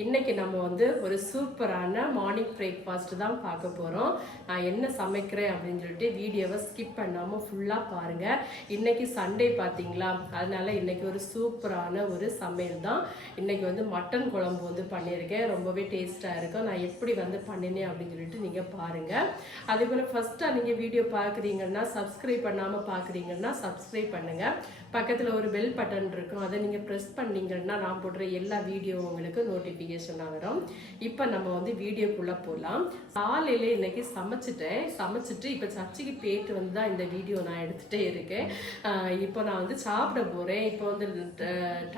இன்னைக்கு நம்ம வந்து ஒரு சூப்பரான மார்னிங் பிரேக்ஃபாஸ்ட் தான் பார்க்க போகிறோம் நான் என்ன சமைக்கிறேன் அப்படின்னு சொல்லிட்டு வீடியோவை ஸ்கிப் பண்ணாமல் ஃபுல்லாக பாருங்கள் இன்னைக்கு சண்டே பார்த்தீங்களா? அதனால இன்னைக்கு ஒரு சூப்பரான ஒரு சமையல் தான். இன்னைக்கு வந்து மட்டன் குழம்பு வந்து பண்ணியிருக்கேன். ரொம்பவே டேஸ்ட்டாக இருக்கும். நான் எப்படி வந்து பண்ணினேன் அப்படின்னு சொல்லிட்டு நீங்கள் பாருங்கள் அதே போல் ஃபஸ்ட்டாக நீங்கள் வீடியோ பார்க்குறீங்கன்னா சப்ஸ்கிரைப் பண்ணாமல் பார்க்குறீங்கன்னா சப்ஸ்கிரைப் பண்ணுங்கள் பக்கத்தில் ஒரு பெல் பட்டன் இருக்கும். அதை நீங்கள் ப்ரெஸ் பண்ணீங்கன்னா நான் போடுற எல்லா வீடியோ உங்களுக்கு நோட்டிஃபிகேஷனாக வரும் இப்போ நம்ம வந்து வீடியோக்குள்ளே போகலாம் காலையில் இன்னைக்கு சமைச்சிட்டேன். சமைச்சிட்டு இப்போ சர்ச்சைக்கு போயிட்டு வந்து தான் இந்த வீடியோ நான் எடுத்துகிட்டே இருக்கேன். இப்போ நான் வந்து சாப்பிட போகிறேன் இப்போ வந்து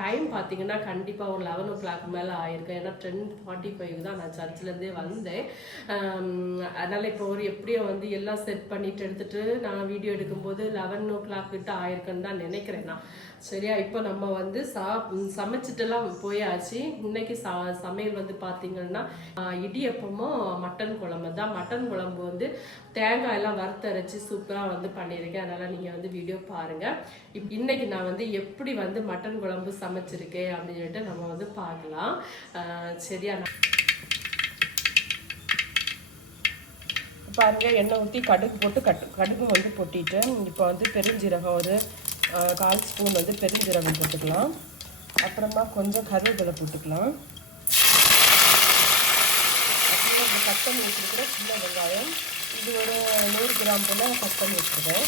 டைம் பார்த்தீங்கன்னா கண்டிப்பாக ஒரு லெவன் ஓ கிளாக் மேலே ஆயிருக்கேன் ஏன்னா டென் ஃபார்ட்டி ஃபைவ் தான் நான் சர்ச்சிலேருந்தே வந்தேன். அதனால் இப்போ ஒரு எப்படியோ வந்து எல்லாம் செட் பண்ணிட்டு எடுத்துட்டு நான் வீடியோ எடுக்கும்போது லெவன் ஓ கிளாக் கிட்ட ஆயிருக்குன்னு தான் நினைக்கிறேன் நான். சரியா? இப்போ நம்ம வந்து சா சமைச்சிட்டுலாம் போயாச்சு. இன்னைக்கு சா சமையல் வந்து பார்த்தீங்கன்னா இடியப்பமும் மட்டன் குழம்பு தான். மட்டன் குழம்பு வந்து தேங்காய் எல்லாம் வறுத்தரைச்சி சூப்பராக வந்து பண்ணியிருக்கேன். அதனால நீங்கள் வந்து வீடியோ பாருங்க. இப் இன்னைக்கு நான் வந்து எப்படி வந்து மட்டன் குழம்பு சமைச்சிருக்கேன் அப்படின்னு சொல்லிட்டு நம்ம வந்து பார்க்கலாம் சரியா? நான் பாருங்க எண்ணெய் ஊற்றி கடுகு போட்டு கட்டு கடுகு வந்து பொட்டிட்டு இப்போ வந்து பெருஞ்சீரகம் ஒரு கால் ஸ்பூன் வந்து பெருஞ்சீரகம் போட்டுக்கலாம். அப்புறமா கொஞ்சம் கருவேப்பிலை போட்டுக்கலாம். அப்புறம் இந்த கட் பண்ணி வச்சுருக்கிற சின்ன வெங்காயம். இது ஒரு நூறு கிராம் போல் கட் பண்ணி வச்சுருக்கேன்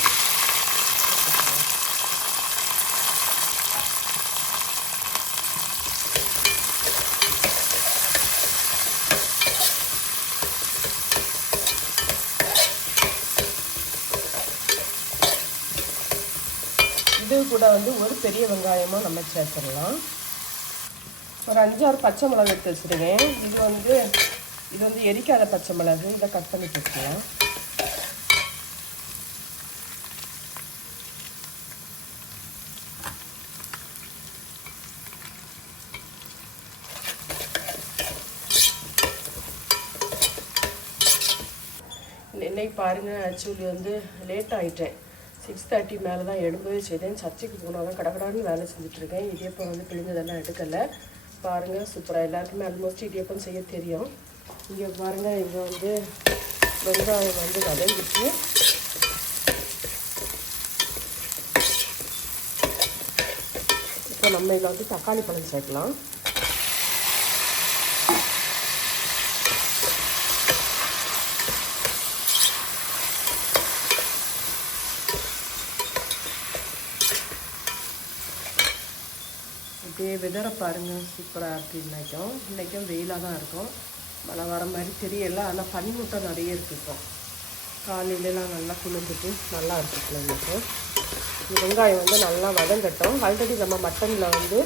இது கூட வந்து ஒரு பெரிய வெங்காயமும் நம்ம சேர்த்துடலாம். ஒரு அஞ்சாறு பச்சை மிளகு எடுத்து வச்சுருக்கேன். இது வந்து இது வந்து எரிக்காத பச்சை மிளகு. இதை கட் பண்ணி போட்டுக்கலாம். இன்னைக்கு பாருங்கள் ஆக்சுவலி வந்து லேட் ஆகிட்டேன் சிக்ஸ் தேர்ட்டி மேலே தான் எழும்பவே செய்தேன். சர்ச்சைக்கு போனால் தான் கடகடான்னு வேலை செஞ்சுட்ருக்கேன் இடியப்பம் வந்து பிழிஞ்சதெல்லாம் எடுக்கலை. பாருங்கள் சூப்பராக எல்லாருக்குமே ஆல்மோஸ்ட் இடியப்பம் செய்ய தெரியும். இங்கே பாருங்கள் இங்கே வந்து வெங்காயம் வந்து வதங்கிட்டு இப்போ நம்ம இதில் வந்து தக்காளி பழம் சேர்க்கலாம். அப்படியே வெதரை பாருங்கள் சூப்பராக இருக்குது இன்றைக்கும் இன்றைக்கும் வெயிலாக தான் இருக்கும். மழை வர மாதிரி தெரியல ஆனால் பனிமூட்டம் நிறைய இருக்குது இப்போ. காலையிலலாம் நல்லா குளிர்ந்துட்டு நல்லா இருக்கு கிளைமேட்டு வெங்காயம் வந்து நல்லா வதங்கட்டும். ஆல்ரெடி நம்ம மட்டனில் வந்து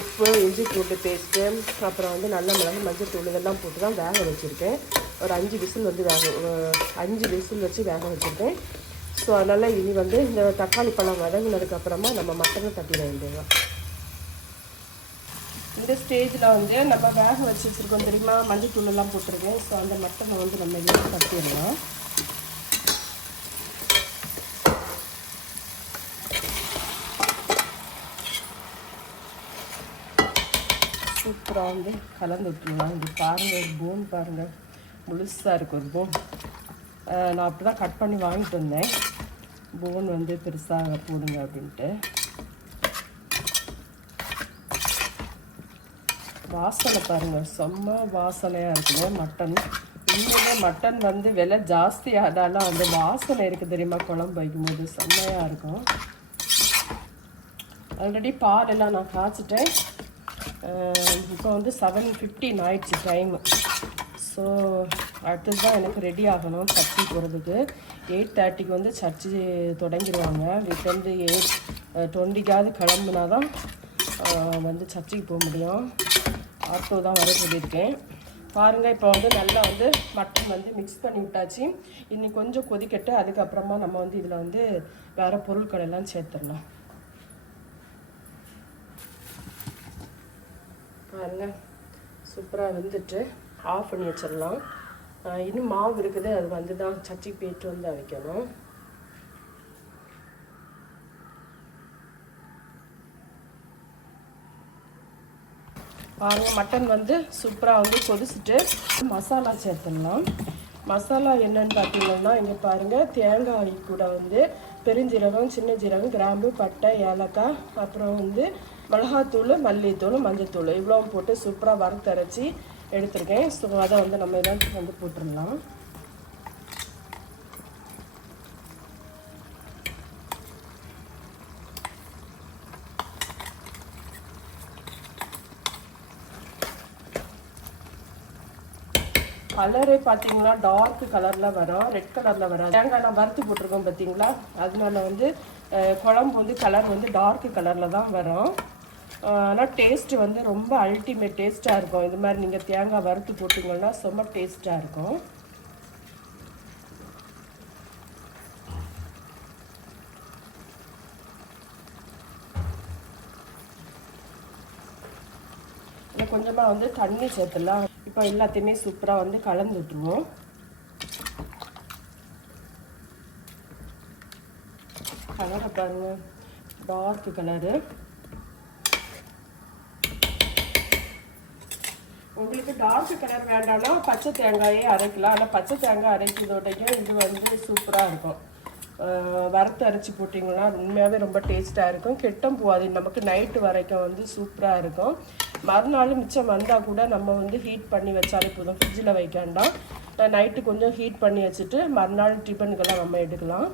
உப்பு இஞ்சி பூண்டு பேஸ்ட்டு அப்புறம் வந்து நல்ல மிளகு மஞ்சள் தூள் இதெல்லாம் போட்டு தான் வேக வச்சுருக்கேன். ஒரு அஞ்சு விசில் வந்து வேக அஞ்சு விசில் வச்சு வேக வச்சுருக்கேன். ஸோ அதனால் இனி வந்து இந்த தக்காளி பழம் வதங்கினதுக்கப்புறமா நம்ம மட்டனை தட்டிட வேண்டியதான் இந்த ஸ்டேஜில் வந்து நம்ம வேக வச்சு வச்சுருக்கோம் தெரியுமா? மஞ்சள் போட்டிருக்கேன். ஸோ அந்த மட்டனை வந்து நம்ம இதில் கட்டிடலாம் சூப்பராக வந்து கலந்து விட்டுருலாம் இது பாருங்கள் ஒரு போன் பாருங்கள் முழுசாக இருக்கும் ஒரு போன் நான் அப்படி தான் கட் பண்ணி வாங்கிட்டு வந்தேன். போன் வந்து பெருசாக போடுங்க அப்படின்ட்டு. வாசனை பாருங்க. செம்ம வாசனையாக இருக்குங்க மட்டன். இன்னுமே மட்டன் வந்து விலை ஜாஸ்தி ஆனாலும் அந்த வாசனை இருக்குது தெரியுமா? குழம்பு வைக்கும்போது செம்மையாக இருக்கும். ஆல்ரெடி பாலெல்லாம் நான் காய்ச்சிட்டேன். இப்போ வந்து செவன் ஃபிஃப்டின் ஆயிடுச்சு டைமு ஸோ அடுத்தது தான் எனக்கு ரெடி ஆகணும் சர்ச்சி போகிறதுக்கு எயிட் தேர்ட்டிக்கு வந்து சர்ச்சு தொடங்கிடுவாங்க. வீட்டிலேருந்து எயிட் டுவெண்ட்டிக்காவது கிளம்புனா தான் வந்து சர்ச்சுக்கு போக முடியும். ஆட்டோ தான் வர சொல்லியிருக்கேன். பாருங்கள் இப்போ வந்து நல்லா வந்து மட்டன் வந்து மிக்ஸ் பண்ணி விட்டாச்சு. இன்னி கொஞ்சம் கொதிக்கட்டு அதுக்கப்புறமா நம்ம வந்து இதில் வந்து வேறு பொருட்கள் எல்லாம் சேர்த்துடலாம். பாருங்கள் சூப்பராக வந்துட்டு ஆஃப் பண்ணி வச்சிடலாம். இன்னும் மாவு இருக்குது அது வந்து தான் சச்சி போயிட்டு வந்து வைக்கணும் பாருங்க மட்டன் வந்து சூப்பராக வந்து கொதிச்சுட்டு மசாலா சேர்த்துடலாம். மசாலா என்னன்னு பார்த்தீங்கன்னா இங்கே பாருங்கள் தேங்காய் கூட வந்து பெருஞ்சீரகம் சின்ன ஜீரகம் கிராம்பு பட்டை ஏலக்காய் அப்புறம் வந்து மிளகாத்தூள் மல்லித்தூள் மஞ்சத்தூள். இவ்வளோ போட்டு சூப்பராக வறுத்தரைச்சி எடுத்திருக்கேன். ஸோ அதை வந்து நம்ம இதான் வந்து போட்டுடலாம். கலரே பார்த்தீங்கன்னா டார்க் கலரில் வரும். ரெட் கலரில் வரும் தேங்காய் நான் வறுத்து போட்டிருக்கோம் பார்த்தீங்களா? அதனால வந்து குழம்பு வந்து கலர் வந்து டார்க் கலரில் தான் வரும். ஆனால் டேஸ்ட்டு வந்து ரொம்ப அல்டிமேட் டேஸ்ட்டாக இருக்கும். இது மாதிரி நீங்கள் தேங்காய் வறுத்து போட்டிங்கன்னா செம்ம டேஸ்ட்டாக இருக்கும். கொஞ்சமாக வந்து தண்ணி சேர்த்துலாம் இப்போ எல்லாத்தையுமே சூப்பராக வந்து கலந்து விட்டுருவோம். கலரை பாருங்கள் டார்க் கலரு உங்களுக்கு டார்க் கலர் வேண்டாம்னா பச்சை தேங்காயே அரைக்கலாம். ஆனால் பச்சை தேங்காய் அரைக்கிறதோடையும் இது வந்து சூப்பராக இருக்கும். வறுத்து அரைச்சி போட்டிங்கன்னா உண்மையாகவே ரொம்ப டேஸ்ட்டாக இருக்கும். கெட்டும் போகாது நமக்கு நைட்டு வரைக்கும் வந்து சூப்பராக இருக்கும். மறுநாள் மிச்சம் வந்தால் கூட நம்ம வந்து ஹீட் பண்ணி வச்சாலே போதும். ஃப்ரிட்ஜில் வைக்க வேண்டாம். நைட்டு கொஞ்சம் ஹீட் பண்ணி வச்சுட்டு மறுநாள் டிஃபனுக்கெல்லாம் நம்ம எடுக்கலாம்.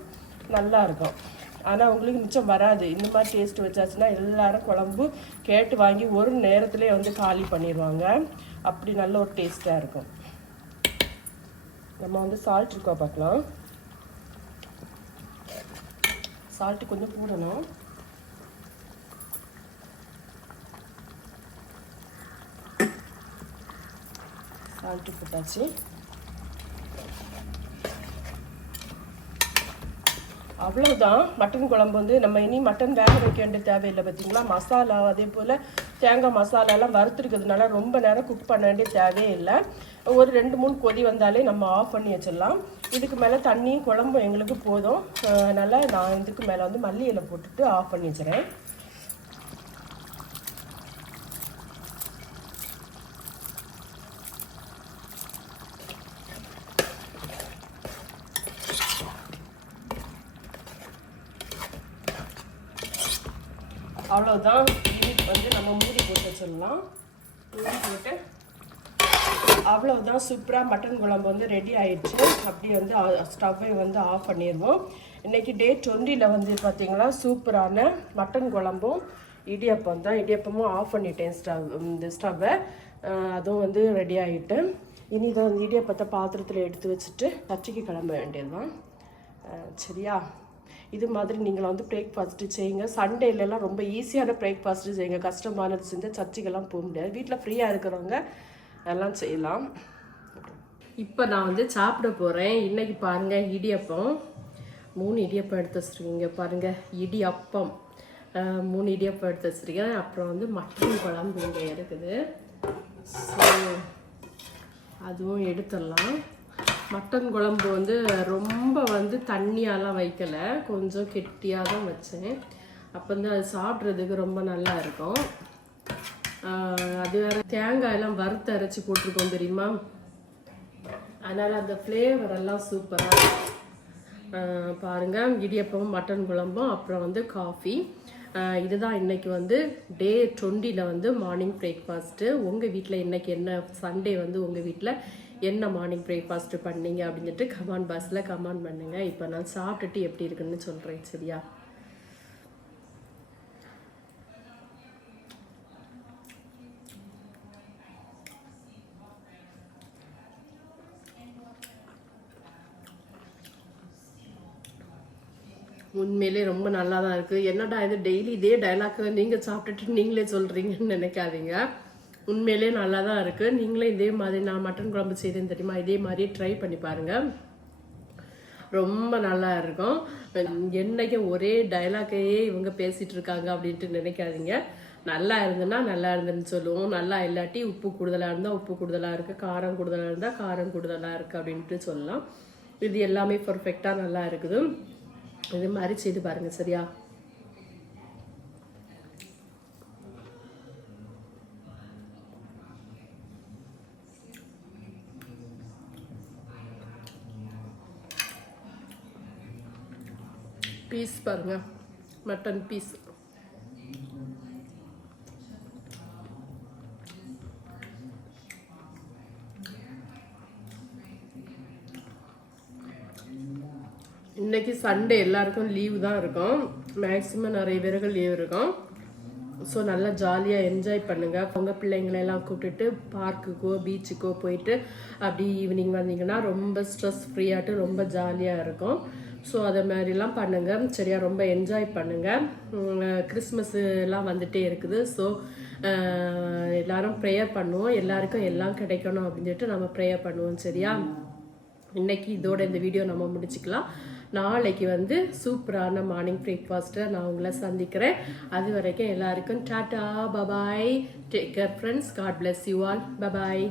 நல்லா இருக்கும். ஆனால் உங்களுக்கு மிச்சம் வராது. இந்த மாதிரி டேஸ்ட் வச்சாச்சுன்னா எல்லாரும் குழம்பு கேட்டு வாங்கி ஒரு நேரத்துலேயே வந்து காலி பண்ணிடுவாங்க அப்படி நல்ல ஒரு டேஸ்ட்டாக இருக்கும். நம்ம வந்து சால்ட் இருக்கா பார்க்கலாம். சால்ட்டு கொஞ்சம் போடணும். சால்ட்டு போட்டாச்சு. அவ்வளோதான் மட்டன் குழம்பு வந்து நம்ம இனி மட்டன் வேக வைக்க வேண்டிய தேவையில்லை பார்த்தீங்களா மசாலா அதே போல் தேங்காய் மசாலாலாம் வறுத்துருக்கிறதுனால ரொம்ப நேரம் குக் பண்ண வேண்டிய தேவையே இல்லை. ஒரு ரெண்டு மூணு கொதி வந்தாலே நம்ம ஆஃப் பண்ணி வச்சிடலாம். இதுக்கு மேலே தண்ணியும் குழம்பும் எங்களுக்கு போதும். அதனால் நான் இதுக்கு மேலே வந்து மல்லி இலை போட்டுட்டு ஆஃப் பண்ணி வச்சுறேன் அவ்வளோதான் இதுக்கு வந்து நம்ம மூடி போட்டு வச்சிடலாம். மூடி போட்டு அவ்வளோதான் சூப்பராக மட்டன் குழம்பு வந்து ரெடி ஆயிடுச்சு. அப்படியே வந்து ஸ்டவ்வை வந்து ஆஃப் பண்ணிடுவோம். இன்னைக்கு டே டுவெண்ட்டியில் வந்து பார்த்திங்கன்னா சூப்பரான மட்டன் குழம்பும் இடியப்பம் தான். இடியப்பமும் ஆஃப் பண்ணிட்டேன் ஸ்டவ் இந்த ஸ்டவ்வை அதுவும் வந்து ரெடி ஆகிட்டு இனி இதை வந்து இடியப்பத்தை பாத்திரத்தில் எடுத்து வச்சுட்டு சர்ச்சைக்கு கிளம்ப வேண்டியது தான் சரியா? இது மாதிரி நீங்கள் வந்து பிரேக்ஃபாஸ்ட்டு செய்யுங்க. சண்டேலலாம் ரொம்ப ஈஸியான பிரேக்ஃபாஸ்ட்டு செய்யுங்க. கஷ்டமானது செஞ்சால் சர்ச்சைக்கெல்லாம் போக முடியாது. வீட்டில் ஃப்ரீயாக இருக்கிறவங்க எல்லாம் செய்யலாம். இப்போ நான் வந்து சாப்பிட போகிறேன் இன்றைக்கி பாருங்கள் இடியப்பம். மூணு இடியப்பம் எடுத்து வச்சுருக்கீங்க பாருங்கள் இடியப்பம். மூணு இடியப்பம் எடுத்து வச்சுருக்கேன். அப்புறம் வந்து மட்டன் குழம்பு இங்கே இருக்குது. ஸோ அதுவும் எடுத்துடலாம். மட்டன் குழம்பு வந்து ரொம்ப வந்து தண்ணியாலாம் வைக்கலை. கொஞ்சம் கெட்டியாக தான் வச்சேன். அப்போ வந்து அது சாப்பிட்றதுக்கு ரொம்ப நல்லா இருக்கும். அது வேற தேங்காயெல்லாம் வறுத்து அரைச்சி போட்டிருக்கோம் தெரியுமா? அதனால் அந்த ஃப்ளேவர் எல்லாம் சூப்பராக பாருங்கள் இடியப்பம் மட்டன் குழம்பும் அப்புறம் வந்து காஃபி இதுதான் இன்றைக்கி வந்து டே டுவெண்ட்டியில் வந்து மார்னிங் பிரேக்ஃபாஸ்ட்டு உங்கள் வீட்டில் இன்றைக்கி என்ன சண்டே வந்து உங்கள் வீட்டில் என்ன மார்னிங் பிரேக்ஃபாஸ்ட்டு பண்ணீங்க அப்படின்னு சொல்லிட்டு கமெண்ட் பாக்ஸில் கமெண்ட் பண்ணுங்க. இப்போ நான் சாப்பிட்டுட்டு எப்படி இருக்குன்னு சொல்கிறேன் சரியா? உண்மையிலே ரொம்ப நல்லா தான் இருக்குது என்னடா இது டெய்லி இதே டைலாக் நீங்கள் சாப்பிட்டுட்டு நீங்களே சொல்கிறீங்கன்னு நினைக்காதீங்க. உண்மையிலே நல்லா தான் இருக்குது நீங்களே இதே மாதிரி நான் மட்டன் குழம்பு செய்தேன் தெரியுமா? இதே மாதிரி ட்ரை பண்ணி பாருங்கள் ரொம்ப நல்லா இருக்கும். என்னைக்கு ஒரே டைலாக்கையே இவங்க பேசிகிட்டு இருக்காங்க அப்படின்ட்டு நினைக்காதீங்க. நல்லா இருந்ததுன்னா நல்லா இருந்துன்னு சொல்லுவோம். நல்லா இல்லாட்டி உப்பு கூடுதலாக இருந்தால் உப்பு கூடுதலாக இருக்குது காரம் கூடுதலாக இருந்தால் காரம் கூடுதலாக இருக்குது அப்படின்ட்டு சொல்லலாம். இது எல்லாமே பர்ஃபெக்டாக நல்லா இருக்குது. இது மாதிரி செய்து பாருங்கள் சரியா? பீஸ் பாருங்கள் மட்டன் பீஸ். இன்றைக்கி சண்டே எல்லாருக்கும் லீவு தான் இருக்கும். மேக்ஸிமம் நிறைய பேருக்கு லீவ் இருக்கும். ஸோ நல்லா ஜாலியாக என்ஜாய் பண்ணுங்கள் உங்கள் பிள்ளைங்களெல்லாம் கூப்பிட்டுட்டு பார்க்குக்கோ பீச்சுக்கோ போயிட்டு அப்படி ஈவினிங் வந்தீங்கன்னா ரொம்ப ஸ்ட்ரெஸ் ஃப்ரீயாட்டு ரொம்ப ஜாலியாக இருக்கும். ஸோ அதை மாதிரிலாம் பண்ணுங்கள் சரியா ரொம்ப என்ஜாய் பண்ணுங்கள் கிறிஸ்மஸ்லாம் வந்துகிட்டே வந்துட்டே இருக்குது. ஸோ எல்லாரும் ப்ரேயர் பண்ணுவோம். எல்லாருக்கும் எல்லாம் கிடைக்கணும் அப்படின்னு சொல்லிட்டு நம்ம ப்ரேயர் பண்ணுவோம். சரியா? இன்னைக்கு இதோட இந்த வீடியோ நம்ம முடிச்சுக்கலாம். நாளைக்கு வந்து சூப்பரான மார்னிங் பிரேக்ஃபாஸ்ட்டை நான் உங்களை சந்திக்கிறேன். அது வரைக்கும் எல்லாருக்கும் tata. Bye bye take care friends God bless you all bye bye